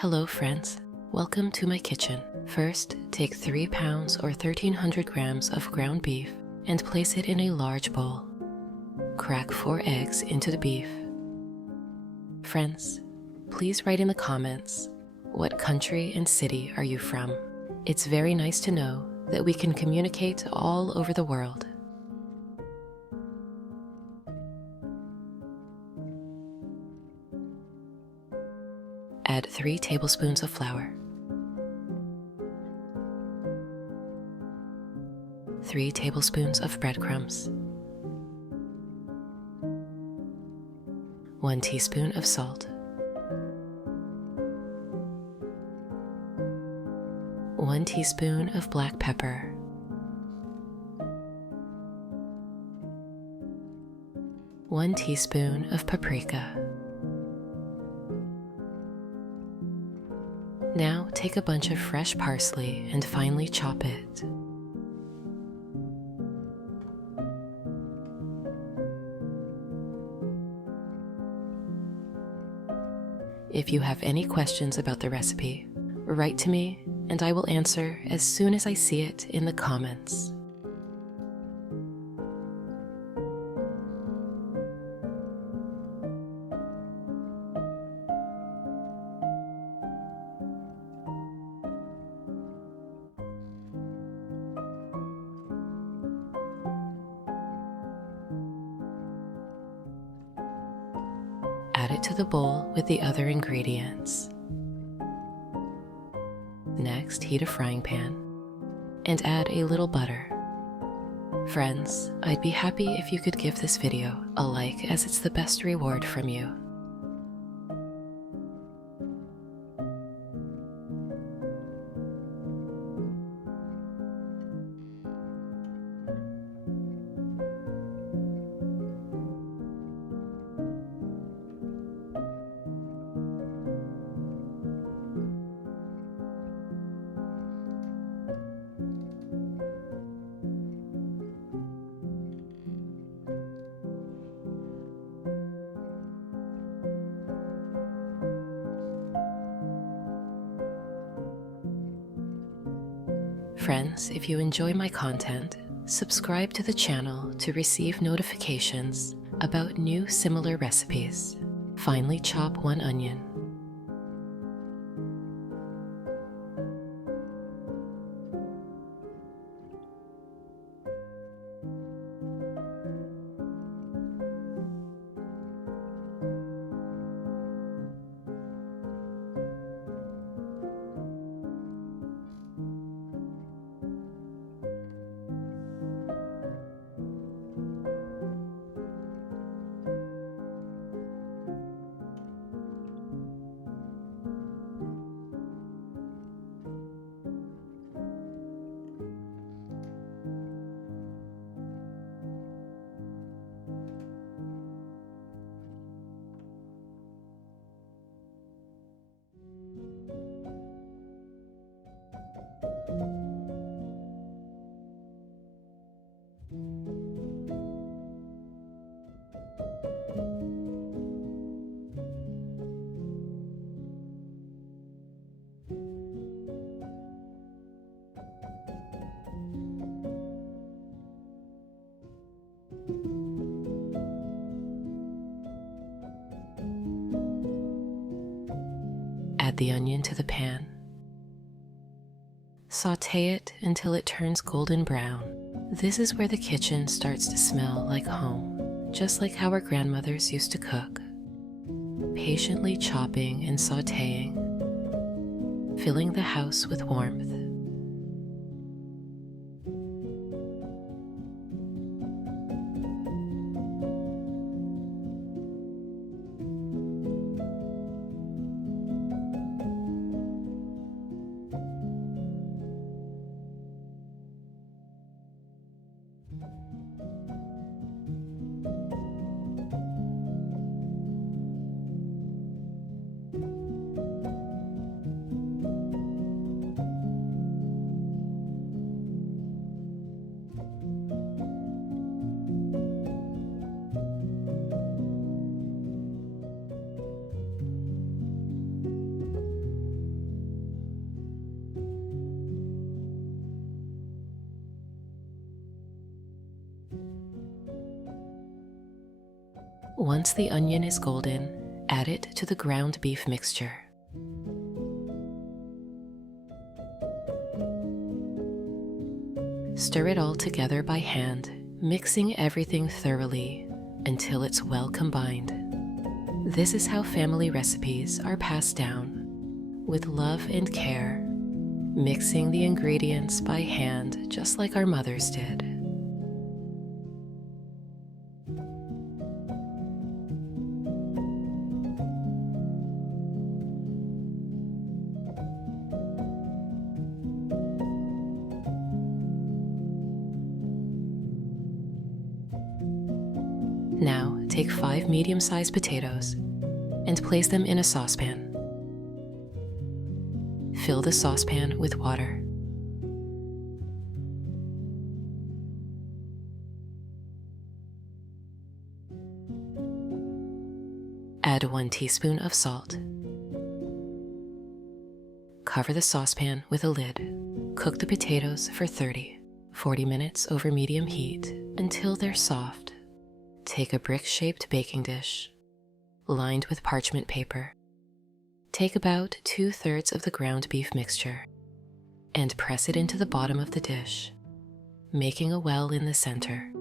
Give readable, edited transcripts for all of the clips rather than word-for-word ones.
Hello friends, welcome to my kitchen. First, take 3 pounds or 1,300 grams of ground beef and place it in a large bowl. Crack 4 eggs into the beef. Friends, please write in the comments, what country and city are you from? It's very nice to know that we can communicate all over the world. Add 3 tablespoons of flour, 3 tablespoons of breadcrumbs, 1 teaspoon of salt, 1 teaspoon of black pepper, 1 teaspoon of paprika. Now take a bunch of fresh parsley and finely chop it. If you have any questions about the recipe, write to me and I will answer as soon as I see it in the comments. Add it to the bowl with the other ingredients. Next, heat a frying pan and add a little butter. Friends, I'd be happy if you could give this video a like, as it's the best reward from you. Friends, if you enjoy my content, subscribe to the channel to receive notifications about new similar recipes. Finely chop 1 onion. Add the onion to the pan. Sauté it until it turns golden brown. This is where the kitchen starts to smell like home, just like how our grandmothers used to cook. Patiently chopping and sautéing, filling the house with warmth. Once the onion is golden, add it to the ground beef mixture. Stir it all together by hand, mixing everything thoroughly until it's well combined. This is how family recipes are passed down, with love and care, mixing the ingredients by hand just like our mothers did. Now, take 5 medium-sized potatoes and place them in a saucepan. Fill the saucepan with water. Add 1 teaspoon of salt. Cover the saucepan with a lid. Cook the potatoes for 30-40 minutes over medium heat until they're soft. Take a brick-shaped baking dish, lined with parchment paper. Take about 2/3 of the ground beef mixture and press it into the bottom of the dish, making a well in the center.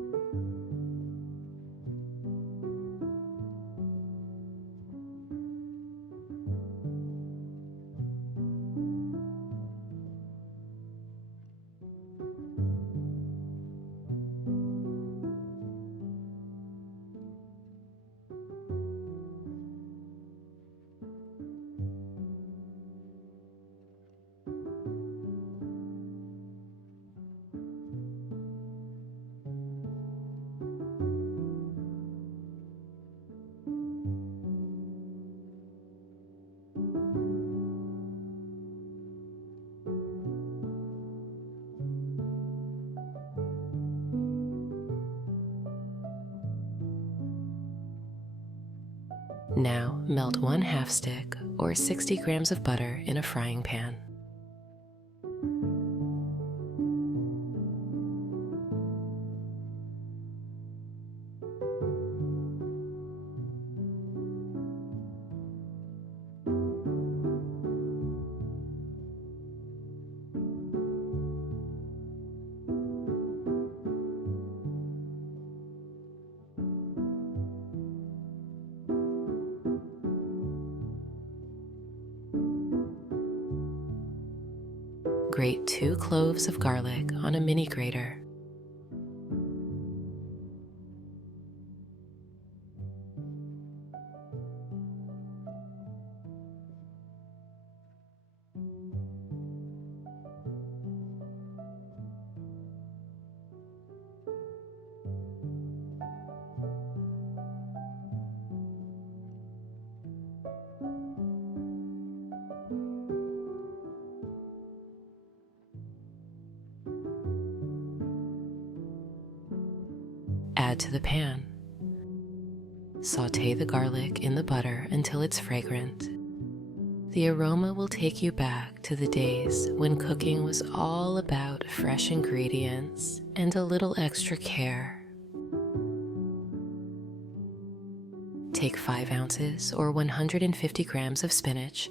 Now melt 1/2 stick or 60 grams of butter in a frying pan. Grate 2 cloves of garlic on a mini grater. Add to the pan. Sauté the garlic in the butter until it's fragrant. The aroma will take you back to the days when cooking was all about fresh ingredients and a little extra care. Take 5 ounces or 150 grams of spinach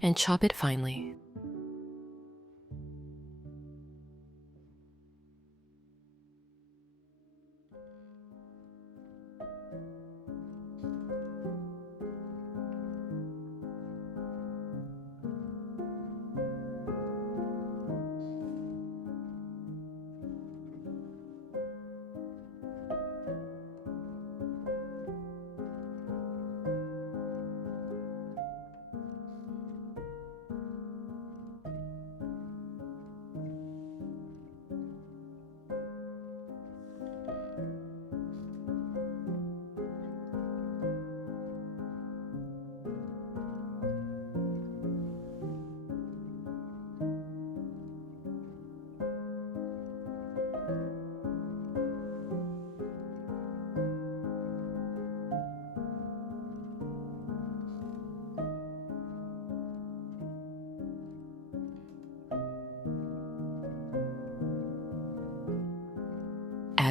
and chop it finely.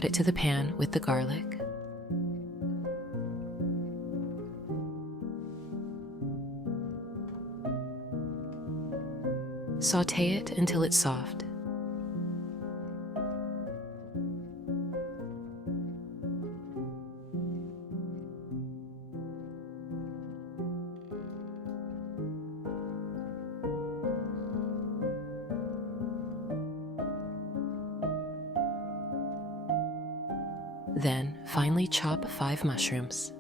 Add it to the pan with the garlic. Sauté it until it's soft. Then, finely chop 5 mushrooms.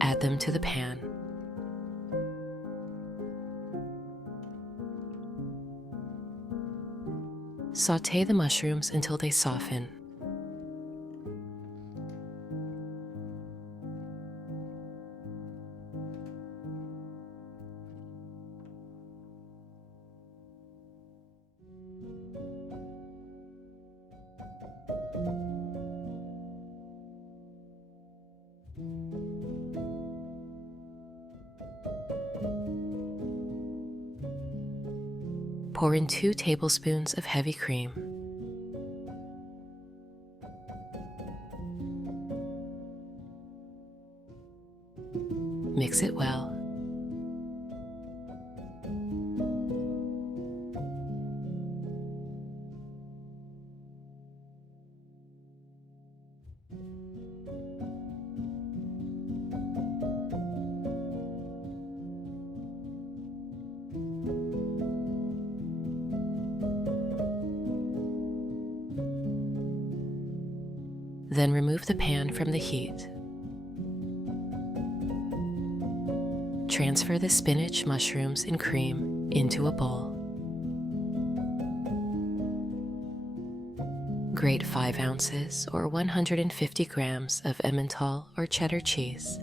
Add them to the pan. Sauté the mushrooms until they soften. Pour in 2 tablespoons of heavy cream. Mix it well. Then remove the pan from the heat. Transfer the spinach, mushrooms, and cream into a bowl. Grate 5 ounces or 150 grams of Emmental or cheddar cheese.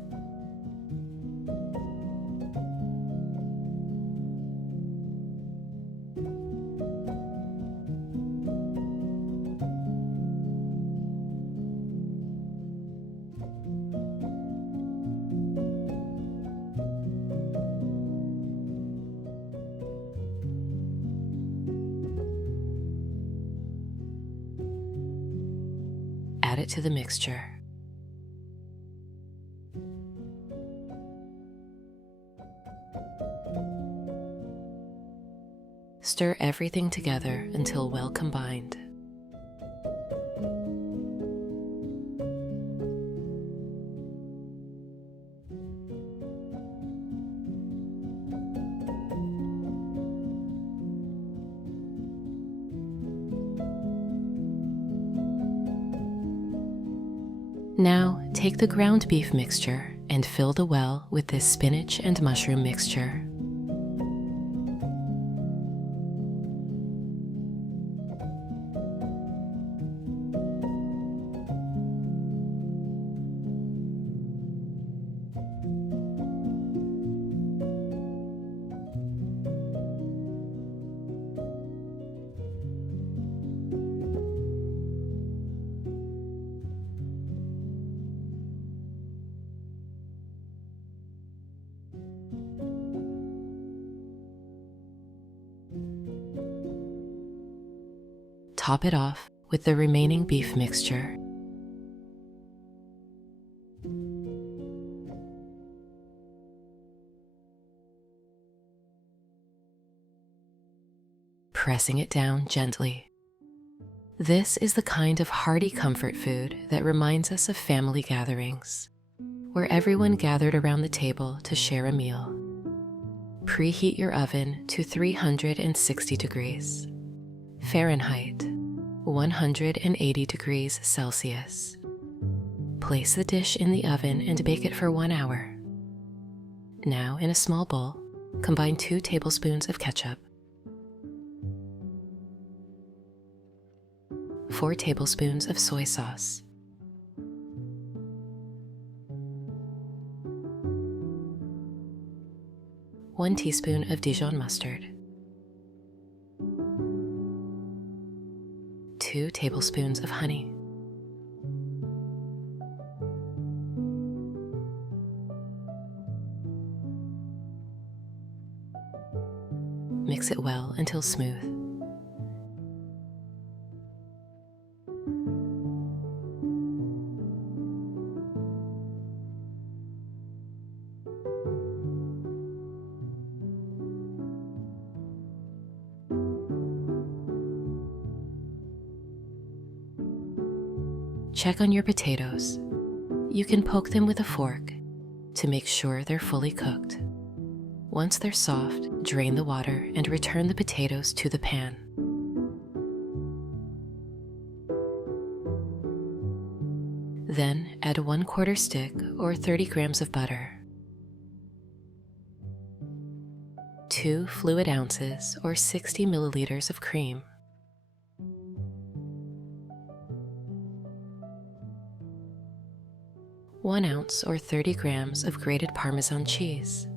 Add it to the mixture. Stir everything together until well combined. Now, take the ground beef mixture and fill the well with this spinach and mushroom mixture. Top it off with the remaining beef mixture. Pressing it down gently. This is the kind of hearty comfort food that reminds us of family gatherings, where everyone gathered around the table to share a meal. Preheat your oven to 360 degrees Fahrenheit, 180 degrees Celsius. Place the dish in the oven and bake it for 1 hour. Now, in a small bowl, combine 2 tablespoons of ketchup, 4 tablespoons of soy sauce, 1 teaspoon of Dijon mustard, 2 tablespoons of honey, mix it well until smooth. Check on your potatoes. You can poke them with a fork to make sure they're fully cooked. Once they're soft, drain the water and return the potatoes to the pan. Then add 1/4 stick or 30 grams of butter, 2 fluid ounces or 60 milliliters of cream, 1 ounce or 30 grams of grated Parmesan cheese,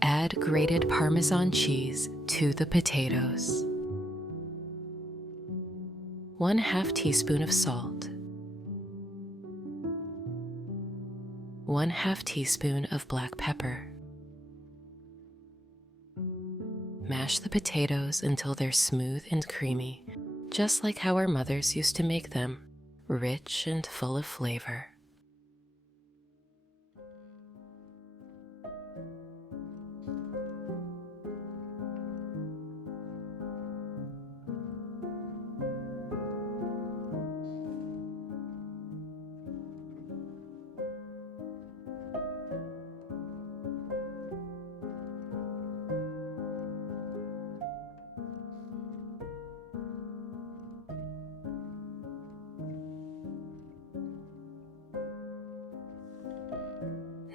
add grated Parmesan cheese to the potatoes, 1/2 teaspoon of salt, 1/2 teaspoon of black pepper. Mash the potatoes until they're smooth and creamy, just like how our mothers used to make them, rich and full of flavor.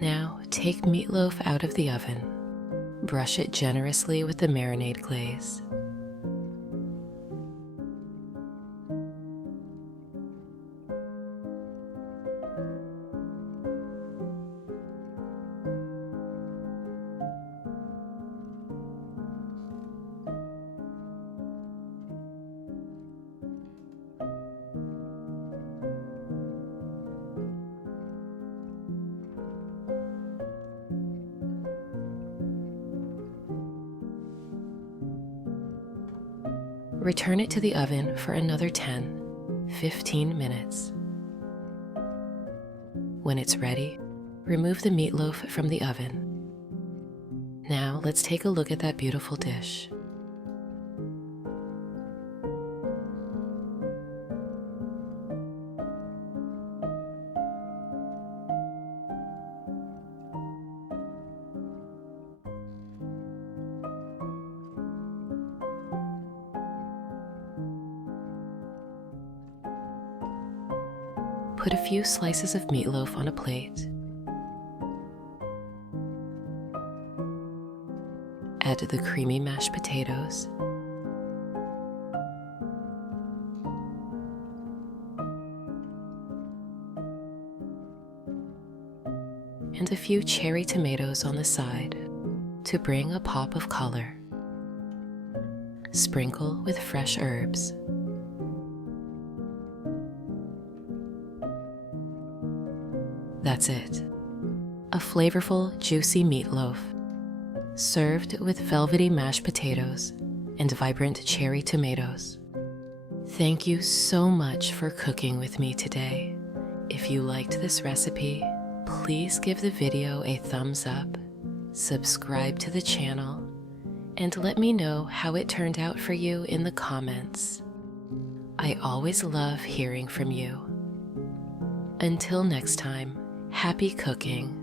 Now take meatloaf out of the oven. Brush it generously with the marinade glaze. Return it to the oven for another 10-15 minutes. When it's ready, remove the meatloaf from the oven. Now let's take a look at that beautiful dish. Put a few slices of meatloaf on a plate. Add the creamy mashed potatoes. And a few cherry tomatoes on the side, to bring a pop of color. Sprinkle with fresh herbs. That's it. A flavorful, juicy meatloaf, served with velvety mashed potatoes and vibrant cherry tomatoes. Thank you so much for cooking with me today. If you liked this recipe, please give the video a thumbs up, subscribe to the channel, and let me know how it turned out for you in the comments. I always love hearing from you. Until next time, happy cooking.